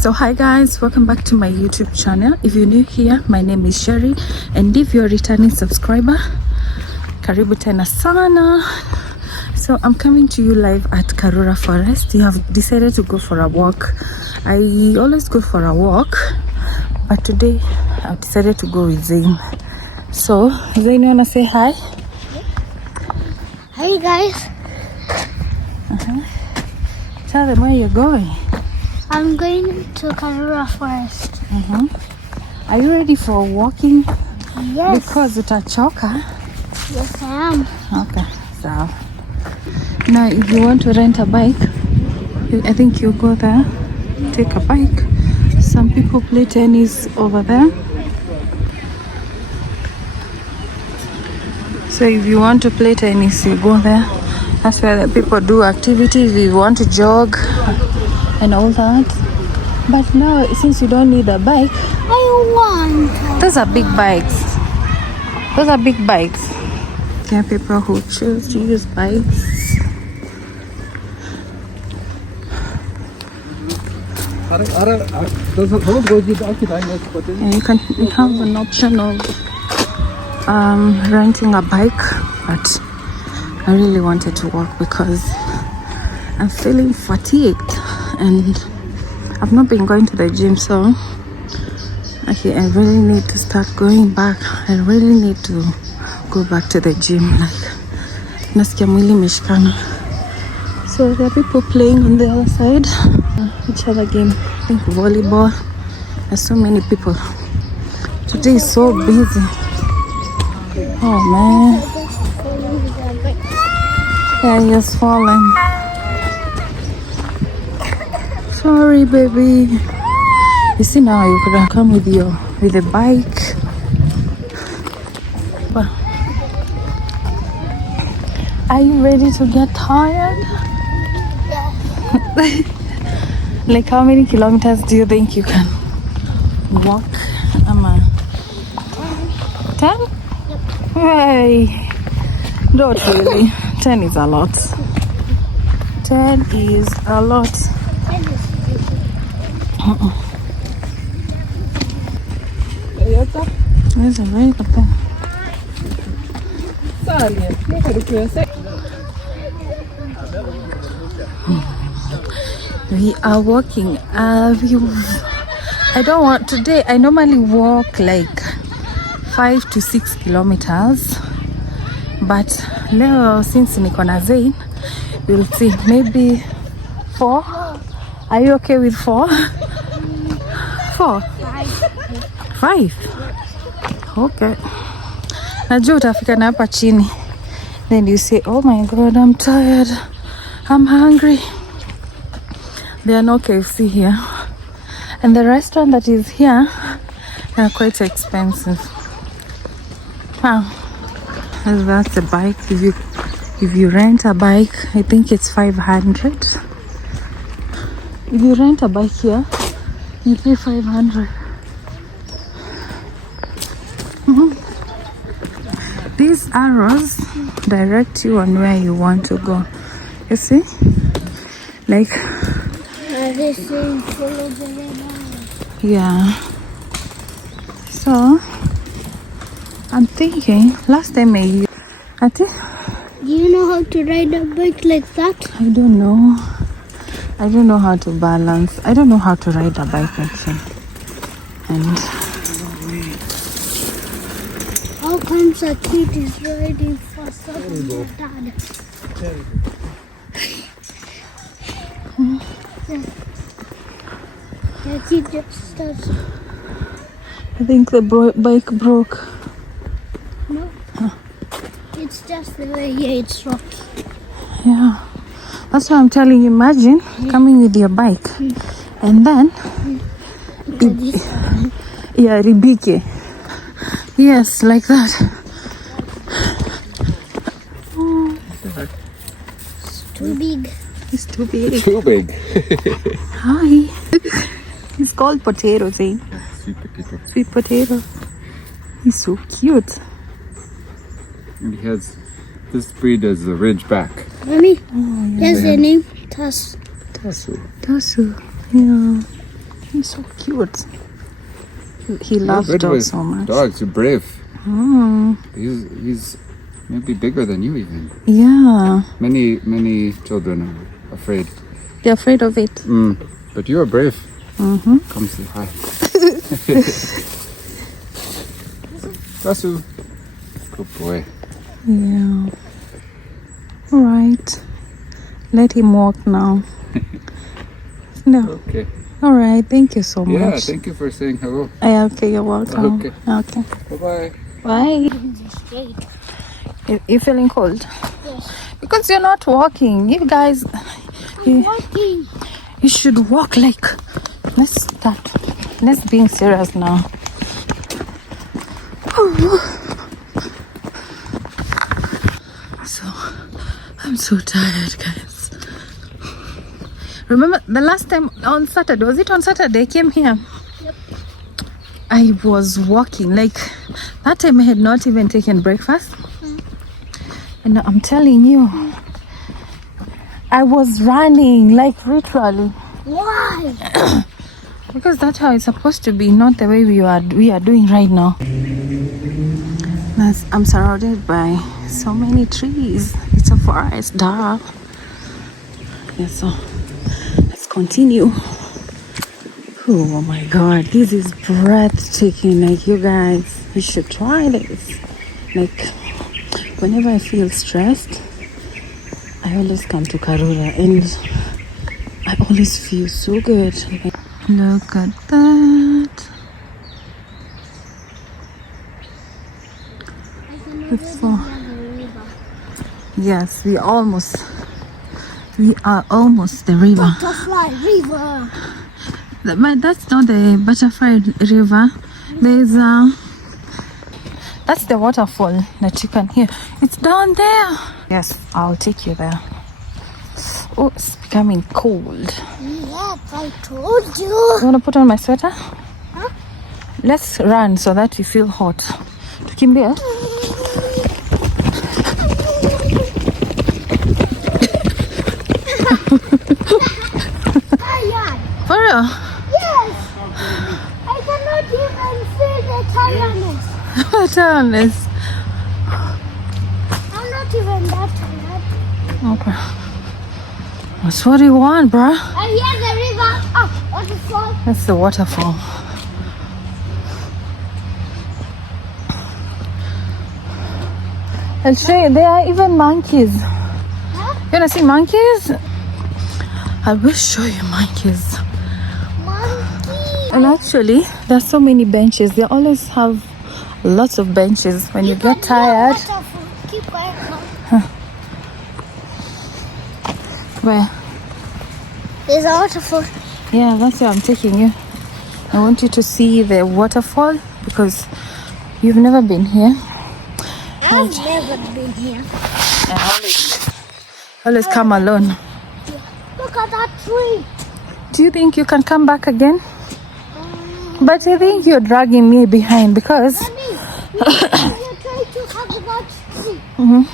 So hi guys, welcome back to my YouTube channel. If you're new here, my name is Sherry, and if you're a returning subscriber, karibu tena sana. So I'm coming to you live at Karura Forest. We have decided to go for a walk. I always go for a walk, but today I've decided to go with Zain. So Zain, you wanna say hi? Hi guys. Tell them where you're going. I'm going to Karura Forest. Are you ready for walking? Yes. Because utachoka. Yes, I am. Okay, so now if you want to rent a bike, I think you go there, take a bike. Some people play tennis over there. So if you want to play tennis, you go there. That's where the people do activities. If you want to jog and all that. But now, since you don't need a bike, I want. those are big bikes. Those are big bikes. There are people who choose to use bikes. And you have an option of renting a bike, but I really wanted to walk because I'm feeling fatigued and I've not been going to the gym, so okay, I really need to start going back. I really need to go back to the gym. Like, nasikia mwili imeshikana. So there are people playing on the other side. Which other game? I think volleyball. There's so many people. Today is so busy. Oh man. Yeah, he has fallen. Sorry, baby. You see, now you could have come with a bike. But are you ready to get tired? Yeah. Like, how many kilometers do you think you can walk? 10? Hey, not really. 10 is a lot. 10 is a lot. There's a very good thing. We are walking. I don't want today. I normally walk like 5 to 6 kilometers, but leo since niko na Zain, we'll see, maybe 4. Are you okay with 4? 4? 5? Okay. Najua utafika na hapa chini, then you say, oh my god, I'm tired, I'm hungry. There are no KFC here, and the restaurant that is here are quite expensive. Wow. That's a bike. If you rent a bike, I think it's 500. If you rent a bike here, you pay 500. These arrows direct you on where you want to go. You see? Like, yeah. So I'm thinking, last time do you know how to ride a bike like that? I don't know. I don't know how to balance. I don't know how to ride a bike actually. And how comes a kid is riding faster than your dad? The kid just does. I think the bike broke. No. It's just the way here, it's rocky. Yeah. That's why I'm telling you, imagine coming with your bike and then ribike. Yes, like that. It's too big. It's too big. Too big. Hi. It's called potato, see? Sweet potato. Sweet potato. He's so cute. And he has, this breed has a ridgeback. Mommy, here's the name. Tasu. Tasu. Tasu. Yeah. He's so cute. He You're loves good dogs with so much. Dogs, you're brave. Mm, He's maybe bigger than you even. yeah. Many children are afraid. They're afraid of it. But you are brave. Mm-hmm. Come say hi. Tasu. Good boy. Yeah. All right. Let him walk now. No. Okay. All right. Thank you so Yeah, much. thank you for saying hello. Okay, you're welcome. Okay. Okay. Bye-bye. Bye. Straight. You feeling cold? Yes. Because you're not walking. You guys, I'm walking. you should walk like. Let's start. Let's being serious now. So, I'm so tired, guys. Remember the last time on Saturday? Was it on Saturday I came here? Yep. I was walking. Like, that time I had not even taken breakfast. And I'm telling you, I was running, like literally. Why? Because that's how it's supposed to be, not the way we are doing right now. I'm surrounded by so many trees. It's a forest, duh. Yeah, so let's continue. Oh my god, this is breathtaking. Like, you guys, you should try this. Like, whenever I feel stressed, I always come to Karura and I always feel so good. Look at that. It's so, yes, we are almost the river. Butterfly River. But that's not the Butterfly River. There's that's the waterfall that you can hear. It's down there. Yes, I'll take you there. Oh, it's becoming cold. Yes, I told you. You wanna put on my sweater? Huh? Let's run so that you feel hot. Tukimbia. Tired. For real? Yes. I cannot even feel the tiredness. What honest? I'm not even that tired. Okay. That's what you want, bruh. I hear the river. Oh, waterfall. That's the waterfall. I'll show you. There are even monkeys. Huh? You wanna see monkeys? I will show you monkeys. Monkey. And actually, there's so many benches. They always have lots of benches. When you get tired, Waterfall. Keep quiet now. where? There's a waterfall. Yeah, that's where I'm taking you. I want you to see the waterfall because you've never been here. I've never been here. I always come alone. Look at that tree. Do you think you can come back again? But I think you're dragging me behind because Mommy, you try to hug that tree. Mhm.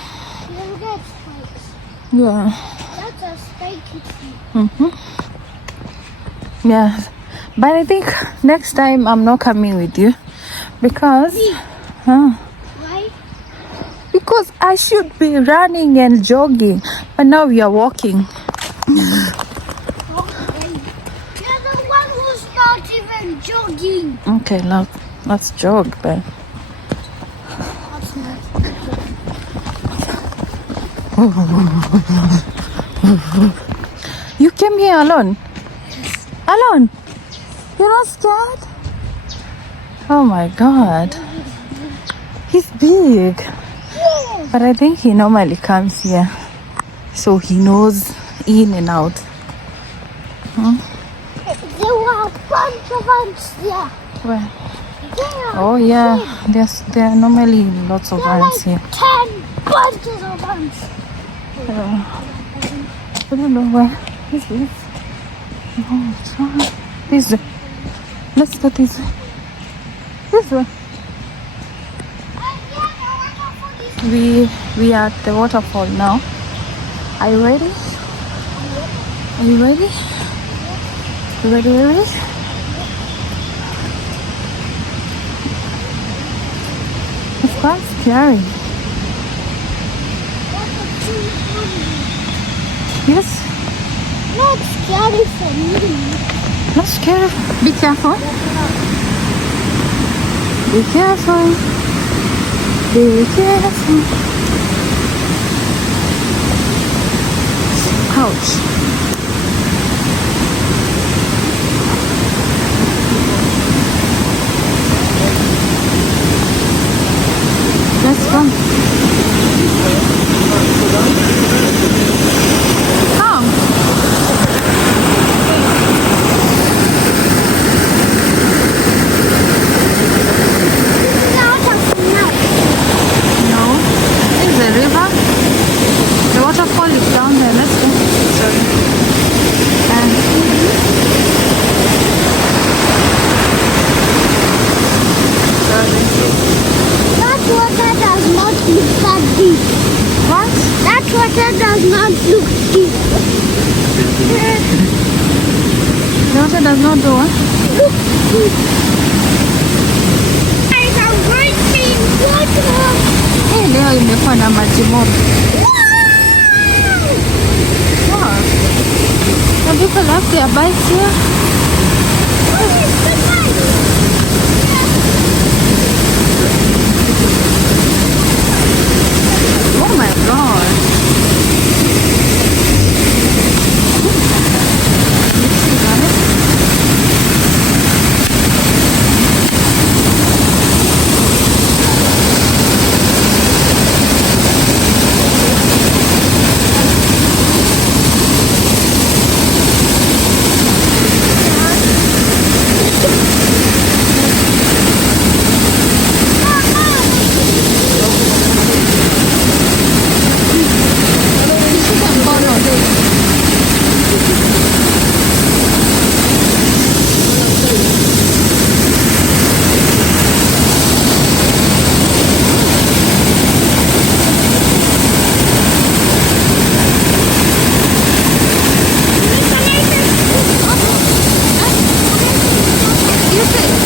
You'll get spikes. yeah. That's a spiky tree. Yeah, but I think next time I'm not coming with you because Why? because I should be running and jogging, but now we are walking. You're the one who's not even jogging. Okay, look, let's jog, but That's not. you came here alone. Alone? You're not scared? Oh my god, he's big. Yes. But I think he normally comes here, so he knows in and out. There were a bunch of ants there. Where? There. Oh yeah, there are normally lots of There are ants here. like 10 bunches of ants. I don't know where. This is. Oh, it's not. This way. Let's go this way. This way. We are at the waterfall now. Are you ready? Are you ready? You ready? quite scary. Yes, Not scary for me. not scary. Be careful. Be careful. Be careful. Ouch. Let's go. Come. No. There's a river. The waterfall is down there. Let's go. Sorry. That water does not look that deep. What? That water does not look deep. The water does not do what? Look deep. Guys, I'm going to be in water. Eh, leo imekuwa na maji mob. Wow. Some people left their bikes here. Oh my god. You see that?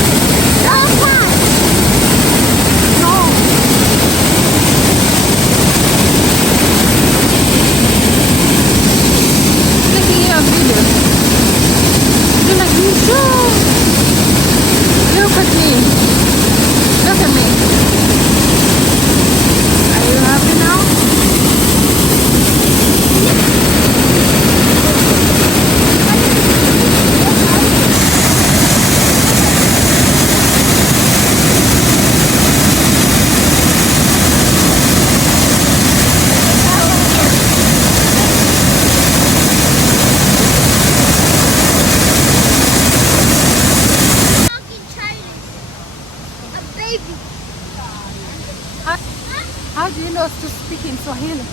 How do you know to speak in Swahili?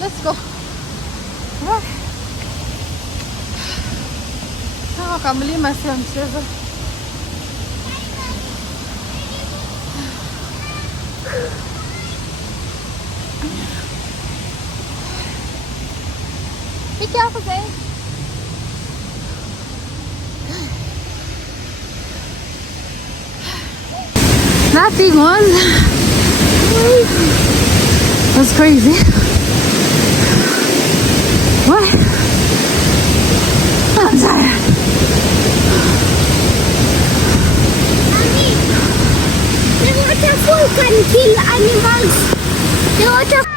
Let's go. Right. Hawa kamlima sio mchezo. Be careful, guys. That thing was crazy. What? I'm tired. Mommy, the waterfall can kill animals. The waterfall.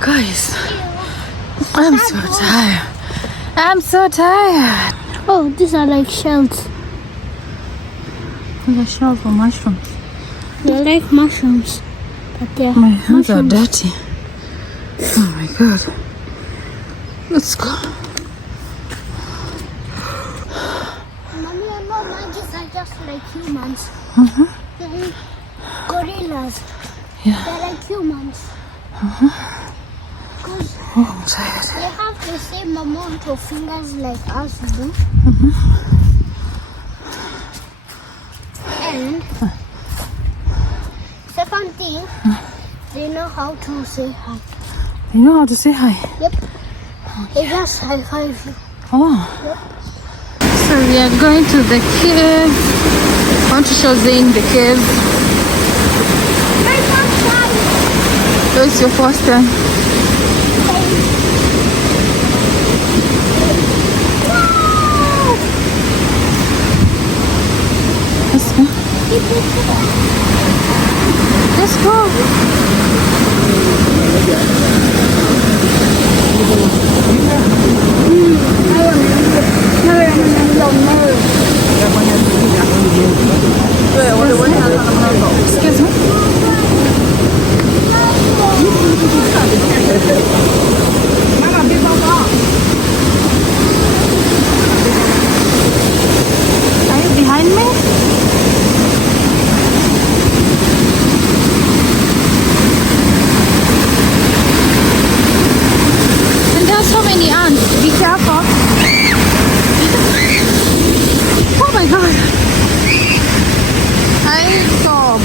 Guys, I'm so tired. I'm so tired. Oh, these are like shells. These are shells for mushrooms. They're like mushrooms. But they're My hands are mushrooms. dirty. Oh my god. Let's go. Mommy, I know monkeys are just like humans. They're like gorillas. Yeah. They're like humans. Because Oh, I'm tired. they have the same amount of fingers like us do. And second thing, they know how to say hi. You know how to say hi? Yep. He just high five you. Oh. So we are going to the cave. I want to show Zayn the cave. So it's your first time. Let's go. Let's go. Excuse me. Are you behind me? And there are so many ants. Be careful. Oh my god. I stop.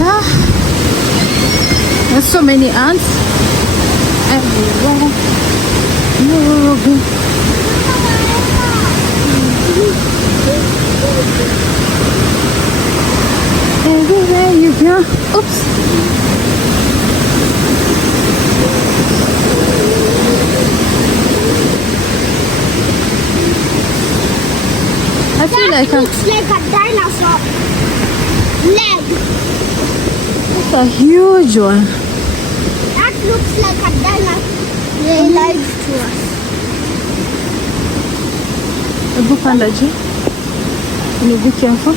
Yeah. There's so many ants everywhere. Everywhere you go. Oops. I feel like Looks like a dinosaur leg. it's a huge one. That looks like a dinosaur. They lied to us. Ebu panda juu. You be careful.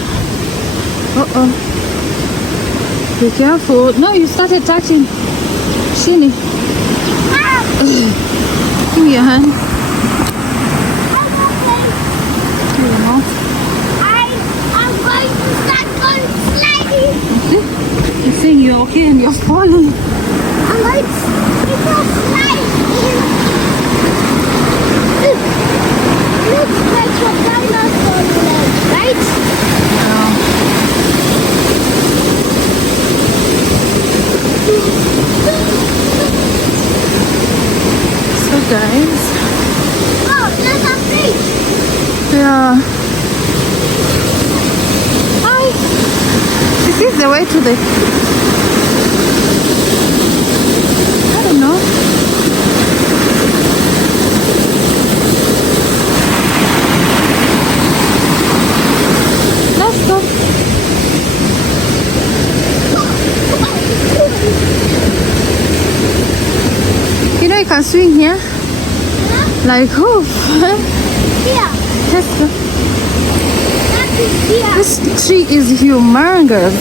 Uh-oh. Be careful. No, you started touching. Shini. Give me your hand. You know. I'm going to start going sliding. Okay. You're saying you're okay and you're falling. I'm going to slide in. Looks like a dinosaur leg, right? So guys. Oh, there's a fish. Yeah. Hi. This is the way to the... I don't know. Let's go. You know you can swing here? Like who? Here. Let's go. That is here. This tree is humongous.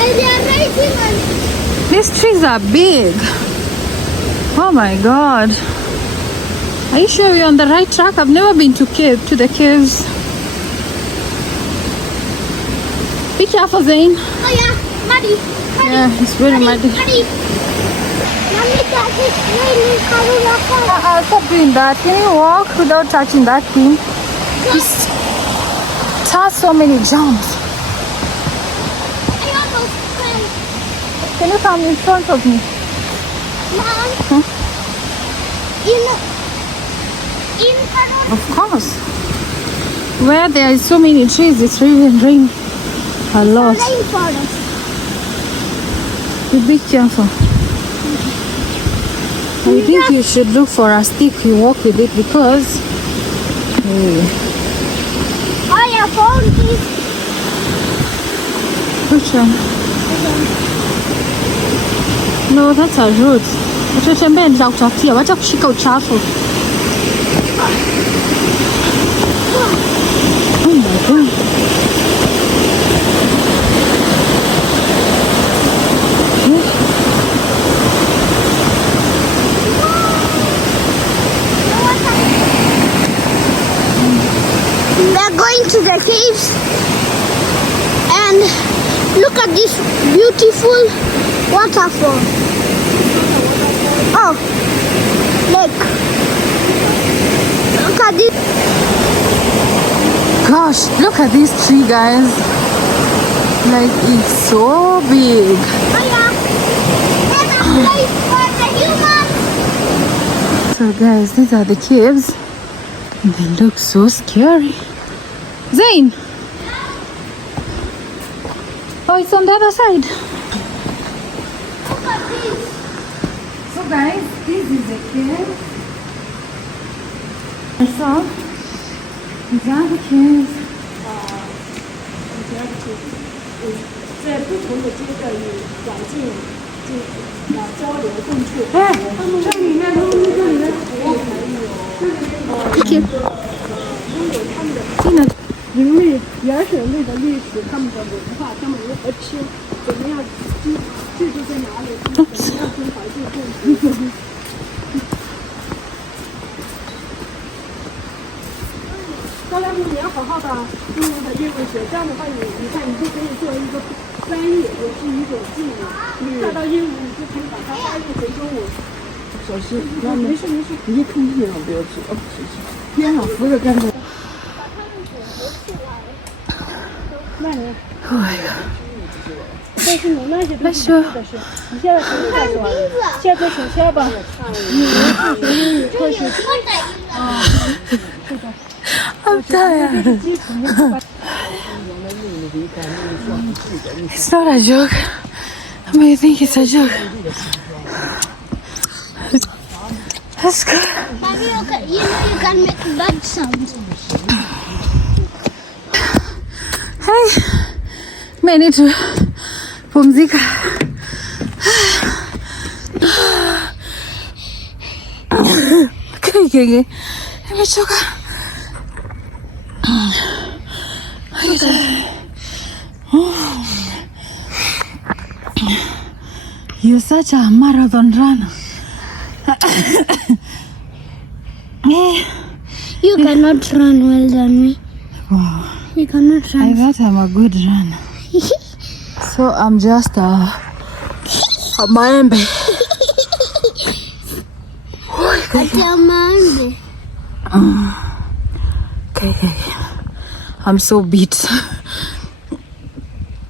And they are raising us. These trees are big. Oh my god. Are you sure we're on the right track? I've never been to the caves. Be careful, Zayn. Oh yeah, muddy. Yeah, it's very muddy. Mommy, that is raining Karura Forest. Stop doing that. Can you walk without touching that thing? This has so many jumps. I almost fell. Can you come in front of me? Mom, in Karura. Of course. Where there is so many trees, it's really raining a lot. Rainforest. You be careful. I think you should look for a stick you walk with it because I found this. which one? No, that's a root. Utatembea nitakutafutia, wacha kushika uchafu. Oh my god. We are going to the caves and look at this beautiful waterfall. Oh, look. Look at this. Gosh, look at this tree, guys. Like it's so big. Oh yeah. There's a place for the humans. So guys, these are the caves. And they look so scary. Zain! Oh, it's on the other side. Look at this. So guys, this is a cave. So, these are the caves. 在不同的阶段与环境交流共处。哎，这里面都是这里面。Thank you. 人类、原始人类的历史、他们的文化、他们如何吃，怎么样居住在哪里，怎么样跟环境共处。将来你要好好的中文和英文学，这样的话你看你就可以做一个翻译，也是一种技能。看到英文你就可以把它翻译成中文。小心，没事没事，你一空气上不要去哦，小心，边上扶着干着。那你，但是你那些都是的事，你现在可以再说，现在请签吧。你是学英语科学啊，是的。I'm tired. It's not a joke. I may think it's a joke. That's good. Maybe you can make bird sounds. Hey, may need to pumzika. Okay. Nimechoka. You're such a marathon runner. You cannot run well than me. Wow. You cannot I run. thought I'm a good runner. So I'm just a maembe. Atamande. Okay. I'm so beat.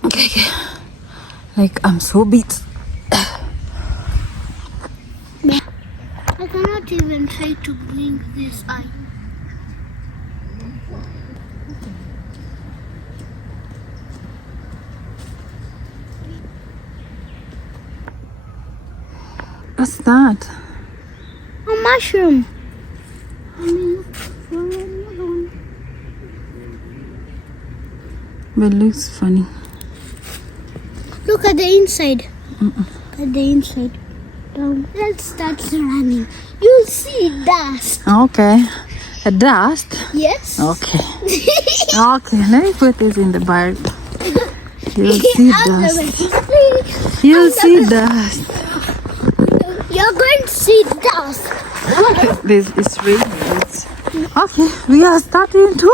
Okay. Like I'm so beat. I cannot even try to blink this eye. What's that? A mushroom. But it looks funny. Look at the inside. Look at the inside. Down. Let's start running. You'll see dust. Okay. A dust? Yes. Okay. Okay, let me put this in the bag. You'll see dust. You'll see dust. You're going to see dust. This is really good. Okay, we are starting to go.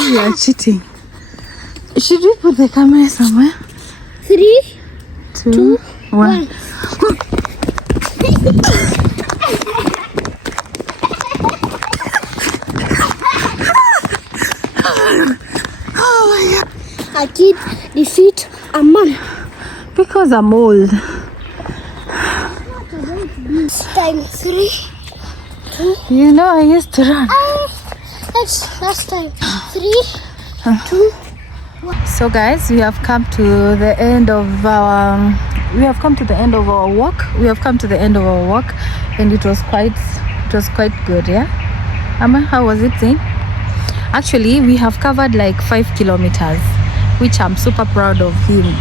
We are cheating. Should we put the camera somewhere? 3, 2, 1. I kid defeat a man. Because I'm old. This time 3, 2. You know I used to run. That's last time 3, 2. So guys, we have come to the end of our walk. And it was quite good, yeah. Amma, how was it, Zane? Actually, we have covered like 5 kilometers, which I'm super proud of him.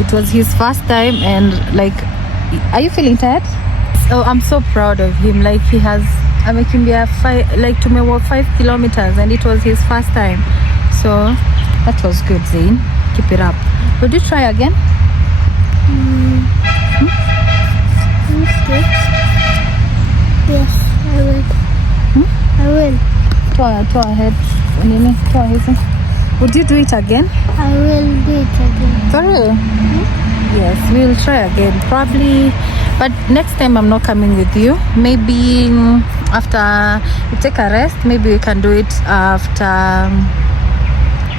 It was his first time, and like, are you feeling tired? So I'm so proud of him. Like he has, I'm making me to walk 5 kilometers, and it was his first time. So that was good, Zane. Keep it up. Would you try again? Yes, I will. I will. Toa ahead. Would you do it again? I will do it again. For real? Yes, we'll try again. Probably But next time I'm not coming with you. Maybe after we take a rest, maybe we can do it after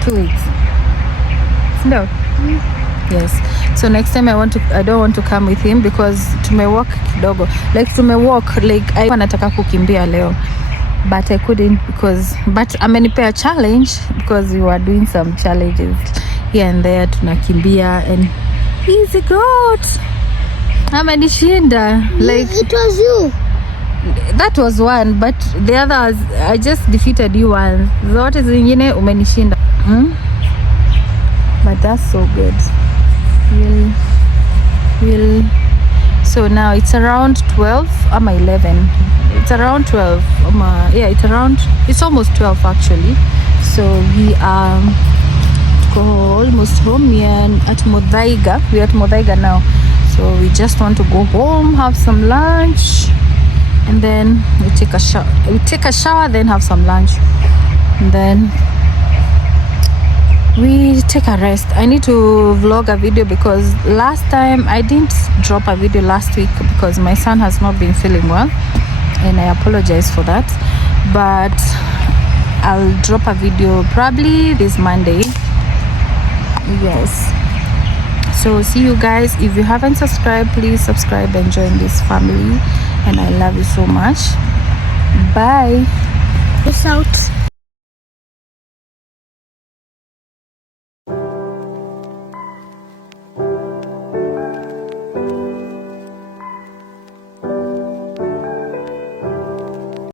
2 weeks. No. Yes. So next time I don't want to come with him because tumewalk kidogo. Like tumewalk, like I wanataka kukimbia leo. But I couldn't but amenipea challenge because we were doing some challenges here and there, tunakimbia, and he's a goat. Amenishinda. Like it was you. That was one, but the others I just defeated you once. Zote zingine umenishinda. But that's so good. So now it's around 12 or 11. It's around 12. It's almost 12 actually. So we are almost home. We are at Muthaiga. We're at Muthaiga now. So we just want to go home, have some lunch, and then we take a shower, then have some lunch, and then we take a rest. I need to vlog a video because last time I didn't drop a video last week because my son has not been feeling well, and I apologize for that. But I'll drop a video probably this Monday. Yes. So see you guys. If you haven't subscribed, please subscribe and join this family, and I love you so much. Bye. Peace out.